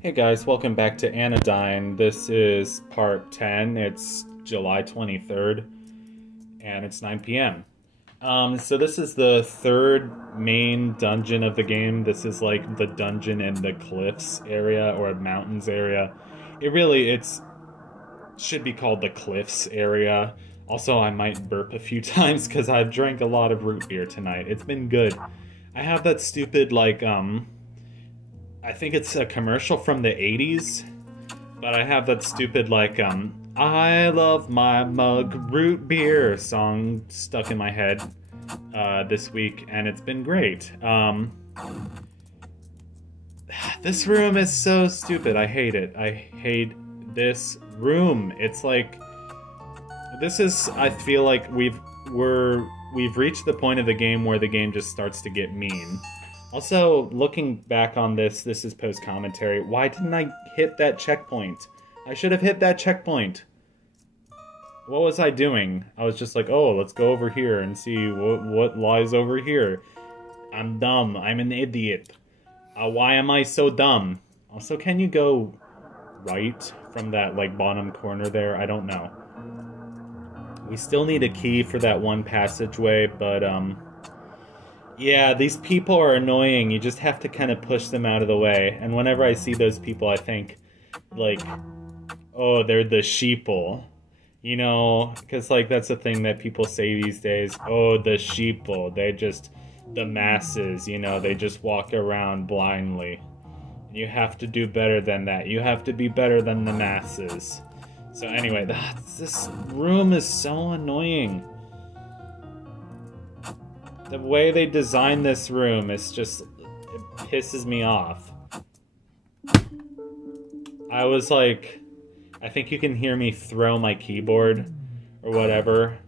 Hey guys, welcome back to Anodyne. This is part 10. It's July 23rd, and it's 9 p.m. So this is the third main dungeon of the game. This is like the dungeon in the cliffs area, or mountains area. It's should be called the cliffs area. Also, I might burp a few times because I've drank a lot of root beer tonight. It's been good. I have that stupid, I think it's a commercial from the 80s, but I have that stupid, I love my mug root beer song stuck in my head this week, and it's been great. This room is so stupid. I hate it. I hate this room. It's like, I feel like we've reached the point of the game where the game just starts to get mean. Also, looking back on this is post-commentary. Why didn't I hit that checkpoint? I should have hit that checkpoint. What was I doing? I was just like, oh, let's go over here and see what lies over here. I'm dumb. I'm an idiot. Why am I so dumb? Also, can you go right from that, bottom corner there? I don't know. We still need a key for that one passageway, but, yeah, these people are annoying. You just have to kind of push them out of the way. And whenever I see those people, I think, oh, they're the sheeple. You know, because, that's the thing that people say these days. Oh, the sheeple. They're just the masses, you know. They just walk around blindly. You have to do better than that. You have to be better than the masses. So anyway, this room is so annoying. The way they designed this room is just, it pisses me off. I was like, I think you can hear me throw my keyboard or whatever.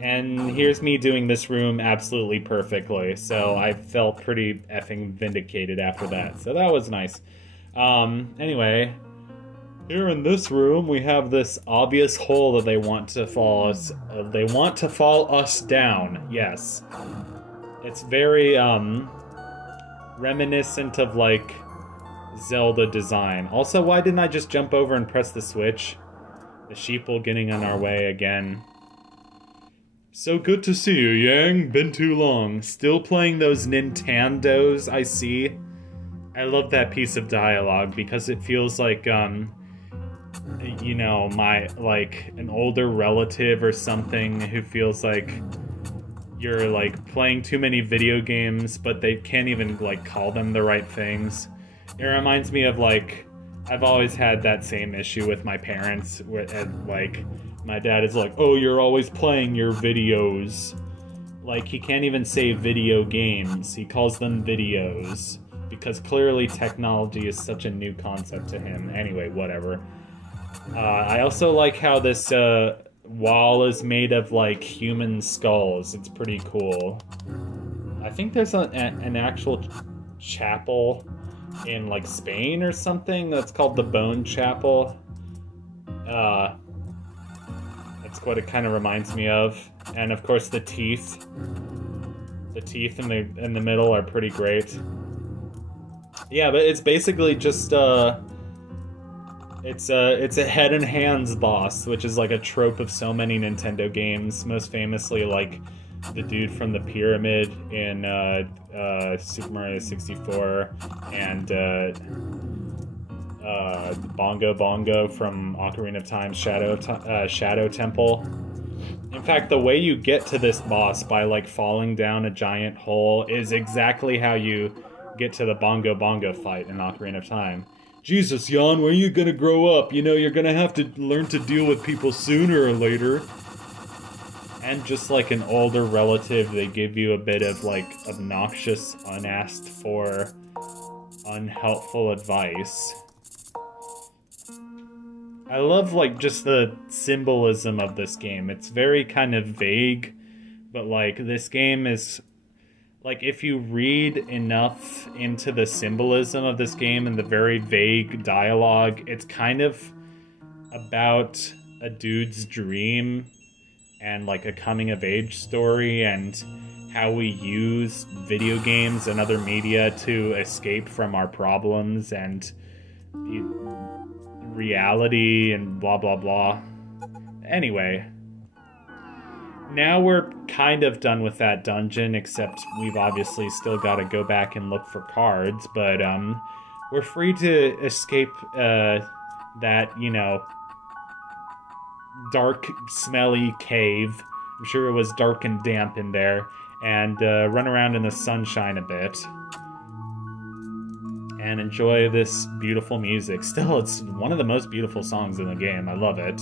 And here's me doing this room absolutely perfectly, so I felt pretty effing vindicated after that. So that was nice. Anyway, here in this room, we have this obvious hole that they want to fall us down. Yes. It's very, reminiscent of, Zelda design. Also, why didn't I just jump over and press the switch? The sheeple getting in our way again. So good to see you, Yang. Been too long. Still playing those Nintendos, I see. I love that piece of dialogue because it feels like, you know, an older relative or something who feels like you're, playing too many video games, but they can't even, call them the right things. It reminds me of, I've always had that same issue with my parents, where, my dad is like, oh, you're always playing your videos. He can't even say video games. He calls them videos, because clearly technology is such a new concept to him. Anyway, whatever. I also like how this wall is made of human skulls. It's pretty cool. I think there's an actual chapel in Spain or something that's called the Bone Chapel. That's what it kind of reminds me of. And of course the teeth. The teeth in the middle are pretty great. Yeah, but it's basically just it's a head and hands boss, which is a trope of so many Nintendo games, most famously the dude from the pyramid in Super Mario 64, and Bongo Bongo from Ocarina of Time Shadow Temple. In fact, the way you get to this boss by falling down a giant hole is exactly how you get to the Bongo Bongo fight in Ocarina of Time. Jesus, Jan, when are you gonna grow up? You know, you're gonna have to learn to deal with people sooner or later. And just an older relative, they give you a bit of obnoxious, unasked for, unhelpful advice. I love just the symbolism of this game. It's very kind of vague, but this game is if you read enough into the symbolism of this game and the very vague dialogue, it's kind of about a dude's dream and a coming of age story, and how we use video games and other media to escape from our problems and reality and blah blah blah. Anyway, now we're kind of done with that dungeon, except we've obviously still got to go back and look for cards, but we're free to escape that, you know, dark, smelly cave. I'm sure it was dark and damp in there, and run around in the sunshine a bit and enjoy this beautiful music. Still, it's one of the most beautiful songs in the game. I love it.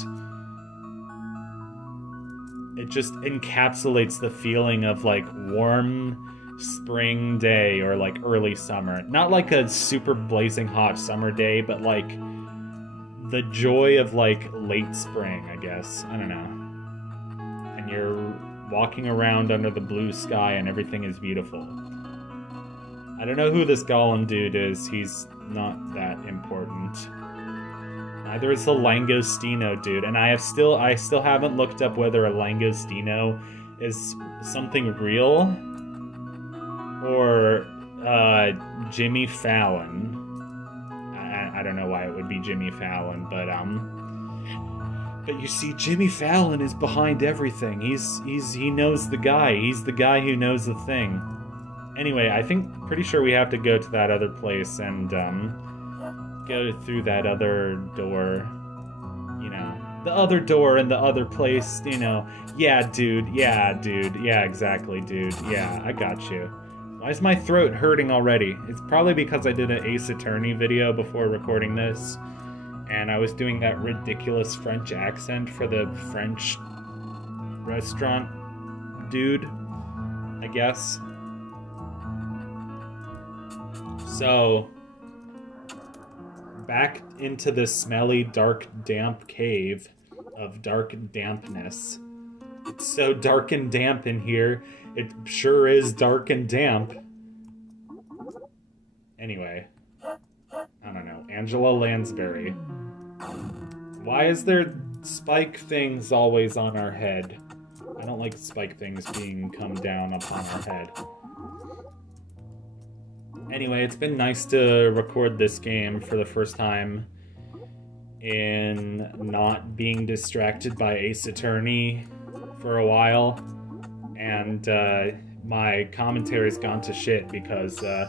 It just encapsulates the feeling of, like, warm spring day or, like, early summer. Not like a super blazing hot summer day, but, like, the joy of, like, late spring, I guess. I don't know. And you're walking around under the blue sky and everything is beautiful. I don't know who this Golem dude is. He's not that important. Neither is the Langostino dude, and I still haven't looked up whether a Langostino is something real or Jimmy Fallon. I don't know why it would be Jimmy Fallon, but you see, Jimmy Fallon is behind everything. He knows the guy. He's the guy who knows the thing. Anyway, pretty sure we have to go to that other place and go through that other door. You know, the other door in the other place. You know, yeah, dude. Yeah, exactly, dude. Yeah, I got you. Why is my throat hurting already? It's probably because I did an Ace Attorney video before recording this, and I was doing that ridiculous French accent for the French restaurant dude, I guess. So, back into the smelly, dark, damp cave of dark dampness. It's so dark and damp in here. It sure is dark and damp. Anyway, I don't know. Angela Lansbury. Why is there spike things always on our head? I don't like spike things being come down upon our head. Anyway, it's been nice to record this game for the first time in not being distracted by Ace Attorney for a while. And my commentary's gone to shit because, I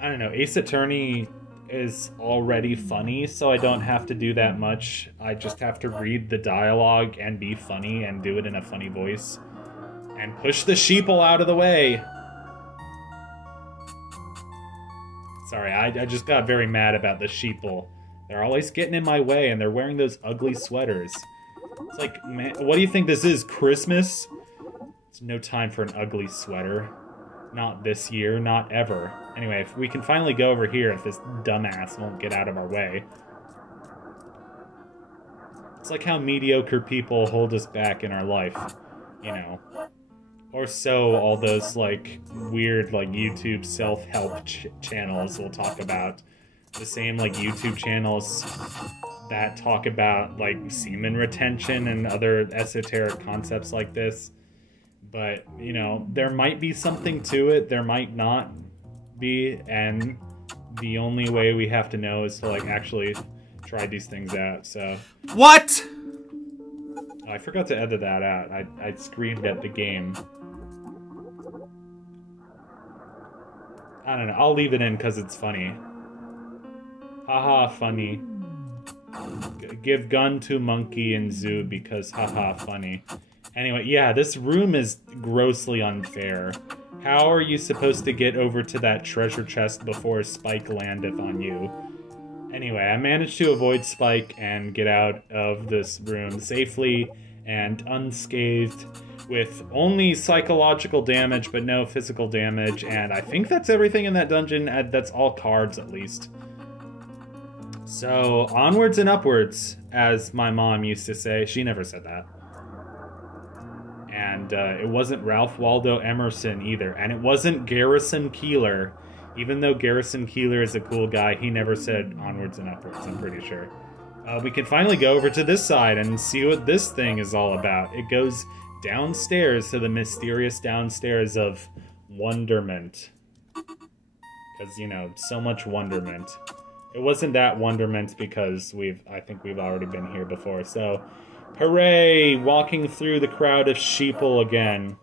don't know, Ace Attorney is already funny, so I don't have to do that much. I just have to read the dialogue and be funny and do it in a funny voice. And push the sheeple out of the way! Sorry, I just got very mad about the sheeple. They're always getting in my way, and they're wearing those ugly sweaters. It's like, man, what do you think this is, Christmas? It's no time for an ugly sweater. Not this year, not ever. Anyway, if we can finally go over here, if this dumbass won't get out of our way. It's like how mediocre people hold us back in our life, you know. Or so all those, like, weird, like, YouTube self-help channels will talk about. The same, like, YouTube channels that talk about, like, semen retention and other esoteric concepts like this. But, you know, there might be something to it, there might not be, and the only way we have to know is to, like, actually try these things out, so... What?! Oh, I forgot to edit that out. I screamed at the game. I don't know, I'll leave it in because it's funny. Haha, funny. Give gun to monkey and zoo because haha, funny. Anyway, yeah, this room is grossly unfair. How are you supposed to get over to that treasure chest before Spike landeth on you? Anyway, I managed to avoid Spike and get out of this room safely and unscathed with only psychological damage but no physical damage, and I think that's everything in that dungeon. That's all cards, at least. So, onwards and upwards, as my mom used to say. She never said that. And it wasn't Ralph Waldo Emerson either. And it wasn't Garrison Keillor. Even though Garrison Keillor is a cool guy, he never said onwards and upwards, I'm pretty sure. We can finally go over to this side and see what this thing is all about. It goes downstairs to the mysterious downstairs of wonderment. Because, you know, so much wonderment. It wasn't that wonderment because I think we've already been here before. So, hooray! Walking through the crowd of sheeple again.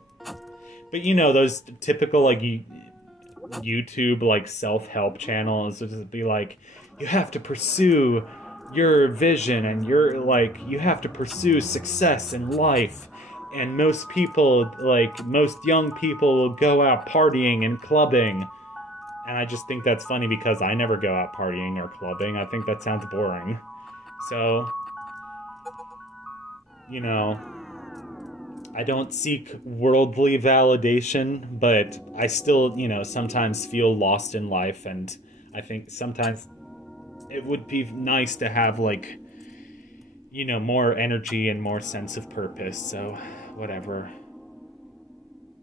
But, you know, those typical, like, YouTube, like, self-help channels would just be like, you have to pursue your vision and you have to pursue success in life. And most people, like, most young people will go out partying and clubbing. And I just think that's funny because I never go out partying or clubbing. I think that sounds boring. So, you know, I don't seek worldly validation, but I still, you know, sometimes feel lost in life. And I think sometimes it would be nice to have, like, you know, more energy and more sense of purpose. So, whatever.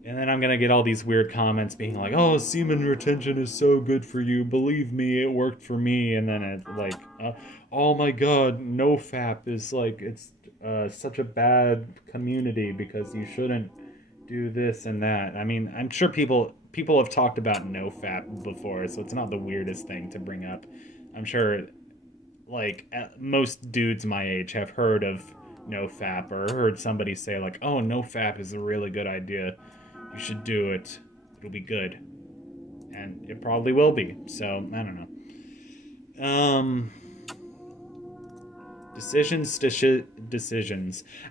And then I'm gonna get all these weird comments being like, oh, semen retention is so good for you. Believe me, it worked for me. And then it's like, oh my god, NoFap is like, it's such a bad community because you shouldn't do this and that. I mean, I'm sure people have talked about NoFap before, so it's not the weirdest thing to bring up. I'm sure, like, most dudes my age have heard of NoFap or heard somebody say, like, oh, NoFap is a really good idea. You should do it. It'll be good. And it probably will be. So, I don't know. Decisions.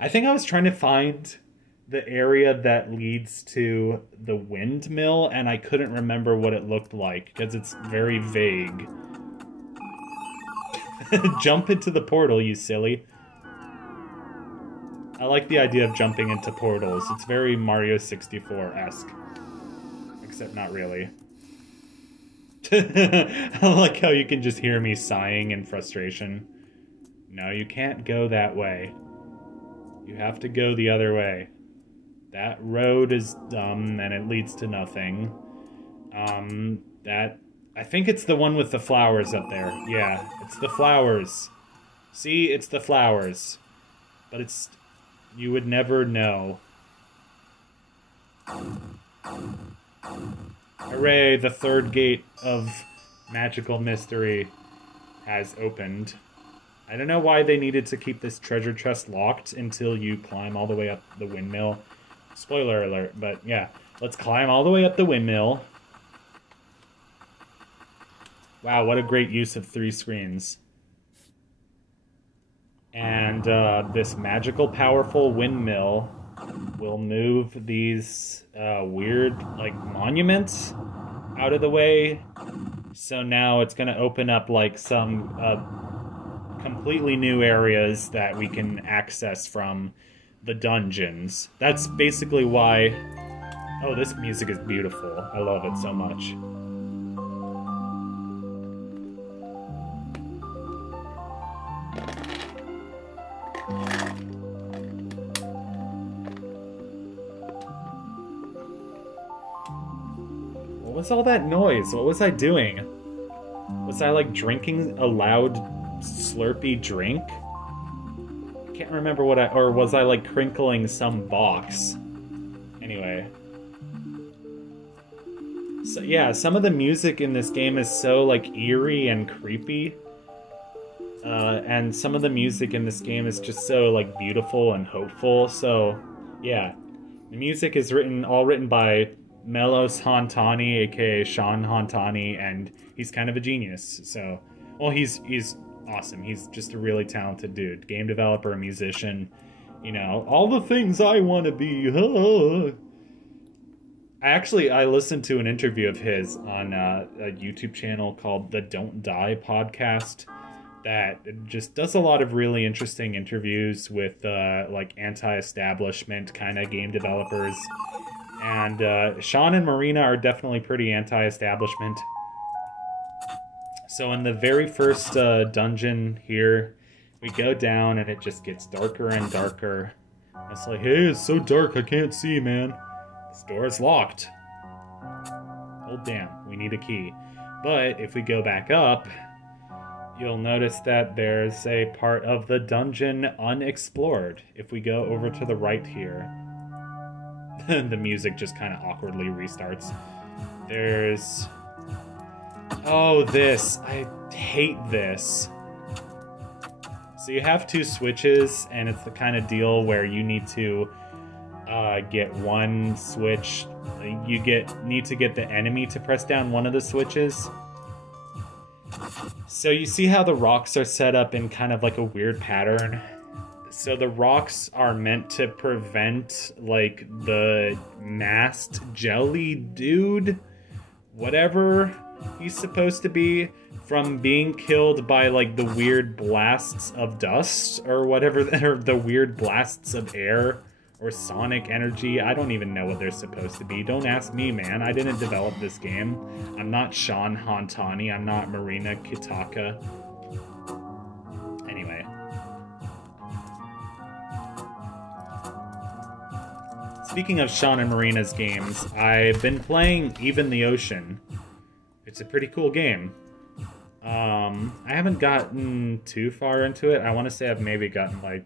I think I was trying to find the area that leads to the windmill, and I couldn't remember what it looked like, because it's very vague. Jump into the portal, you silly. I like the idea of jumping into portals. It's very Mario 64-esque. Except not really. I like how you can just hear me sighing in frustration. No, you can't go that way. You have to go the other way. That road is dumb and it leads to nothing. I think it's the one with the flowers up there. Yeah, it's the flowers. See, it's the flowers. But it's... You would never know. Hooray, the third gate of magical mystery has opened. I don't know why they needed to keep this treasure chest locked until you climb all the way up the windmill. Spoiler alert, but yeah. Let's climb all the way up the windmill. Wow, what a great use of 3 screens. And this magical, powerful windmill will move these weird, like, monuments out of the way. So now it's going to open up, like, some completely new areas that we can access from the dungeons. That's basically why... Oh, this music is beautiful. I love it so much. What was all that noise? What was I doing? Was I, like, drinking a loud, slurpy drink? I can't remember what or was I, like, crinkling some box? Anyway. So, yeah, some of the music in this game is so, like, eerie and creepy. And some of the music in this game is just so, like, beautiful and hopeful. So, yeah. The music is all written by Melos Han-tani, aka Sean Han-tani, and he's kind of a genius. So, well, he's awesome. He's just a really talented dude. Game developer, musician, you know, all the things I want to be. I listened to an interview of his on a YouTube channel called the Don't Die podcast that just does a lot of really interesting interviews with like anti-establishment kind of game developers. And Sean and Marina are definitely pretty anti-establishment. So in the very first dungeon here, we go down and it just gets darker and darker. It's like, hey, it's so dark I can't see, man. This door is locked. Oh damn, we need a key. But if we go back up, you'll notice that there's a part of the dungeon unexplored. If we go over to the right here, the music just kind of awkwardly restarts. There's... Oh, this. I hate this. So you have 2 switches, and it's the kind of deal where you need to get one switch. You need to get the enemy to press down one of the switches. So you see how the rocks are set up in kind of like a weird pattern? So the rocks are meant to prevent, like, the masked jelly dude, whatever he's supposed to be, from being killed by, like, the weird blasts of dust, or whatever, or the weird blasts of air, or sonic energy. I don't even know what they're supposed to be. Don't ask me, man. I didn't develop this game. I'm not Sean Han-tani. I'm not Marina Kitaka. Anyway. Speaking of Sean and Marina's games, I've been playing Even the Ocean. It's a pretty cool game. I haven't gotten too far into it. I want to say I've maybe gotten like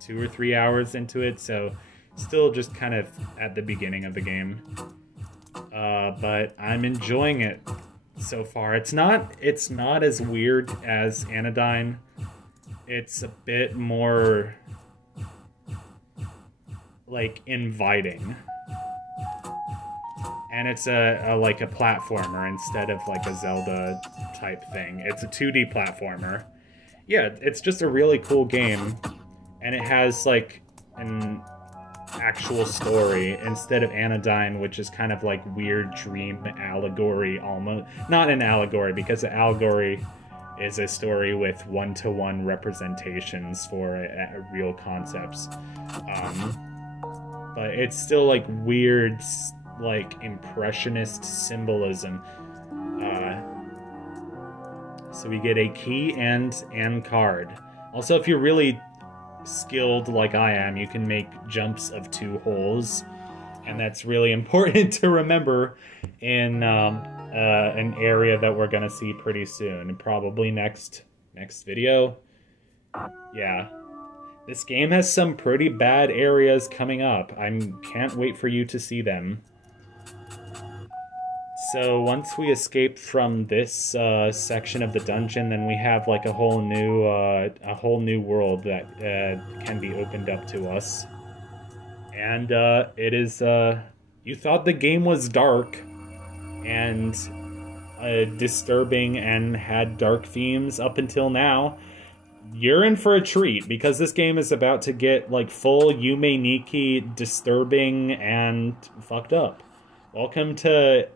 2 or 3 hours into it, so still just kind of at the beginning of the game. But I'm enjoying it so far. It's not as weird as Anodyne. It's a bit more like inviting. And it's like a platformer instead of like a Zelda type thing. It's a 2D platformer. Yeah, it's just a really cool game. And it has like an actual story instead of Anodyne, which is kind of like weird dream allegory almost. Not an allegory, because an allegory is a story with one-to-one representations for real concepts. But it's still like weird, like impressionist symbolism. So we get a key and card. Also, if you're really skilled like I am, you can make jumps of 2 holes, and that's really important to remember in an area that we're gonna see pretty soon, probably next video. Yeah. This game has some pretty bad areas coming up. I can't wait for you to see them. So once we escape from this section of the dungeon, then we have like a whole new world that can be opened up to us. And it is you thought the game was dark and disturbing and had dark themes up until now. You're in for a treat, because this game is about to get like full Yume Nikki, disturbing and fucked up. Welcome to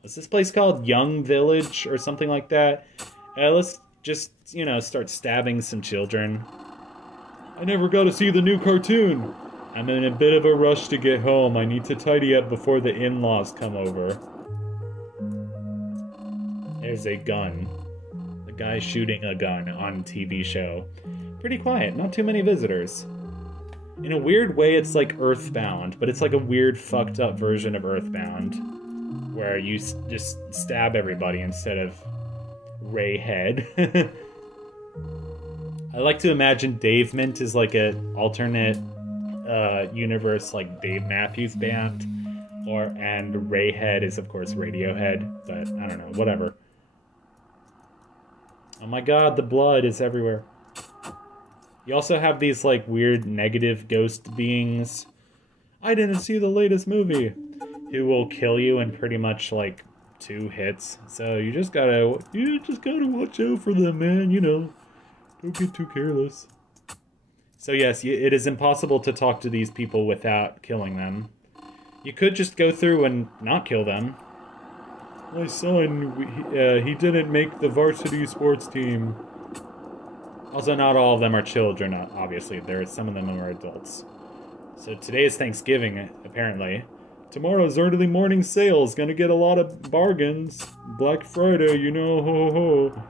what's this place called? Young Village or something like that. Let's just, you know, start stabbing some children. I never got to see the new cartoon. I'm in a bit of a rush to get home. I need to tidy up before the in-laws come over. There's a gun. The guy shooting a gun on TV show. Pretty quiet, not too many visitors. In a weird way, it's like Earthbound, but it's like a weird, fucked up version of Earthbound, where you just stab everybody instead of Ray Head. I like to imagine Dave Mint is like an alternate universe, like Dave Matthews Band, and Ray Head is of course Radiohead, but I don't know, whatever. Oh my god, the blood is everywhere. You also have these like weird negative ghost beings. I didn't see the latest movie. Who will kill you in pretty much like 2 hits. So you just gotta watch out for them, man. You know, don't get too careless. So yes, it is impossible to talk to these people without killing them. You could just go through and not kill them. My son, he didn't make the varsity sports team. Also, not all of them are children, obviously. Some of them are adults. So today is Thanksgiving, apparently. Tomorrow's early morning sales. Gonna get a lot of bargains. Black Friday, you know, ho ho ho.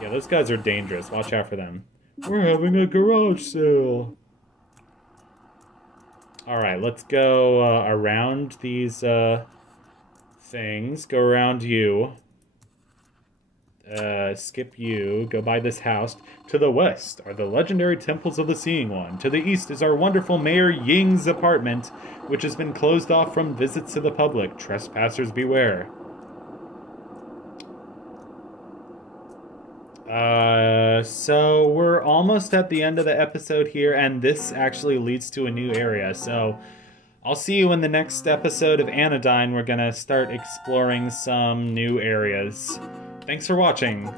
Yeah, those guys are dangerous. Watch out for them. We're having a garage sale. Alright, let's go around these things. Go around you. Skip you. Go by this house. To the west are the legendary temples of the Seeing One. To the east is our wonderful Mayor Ying's apartment, which has been closed off from visits to the public. Trespassers beware. So we're almost at the end of the episode here, and this actually leads to a new area. So I'll see you in the next episode of Anodyne. We're gonna start exploring some new areas. Thanks for watching.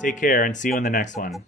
Take care and see you in the next one.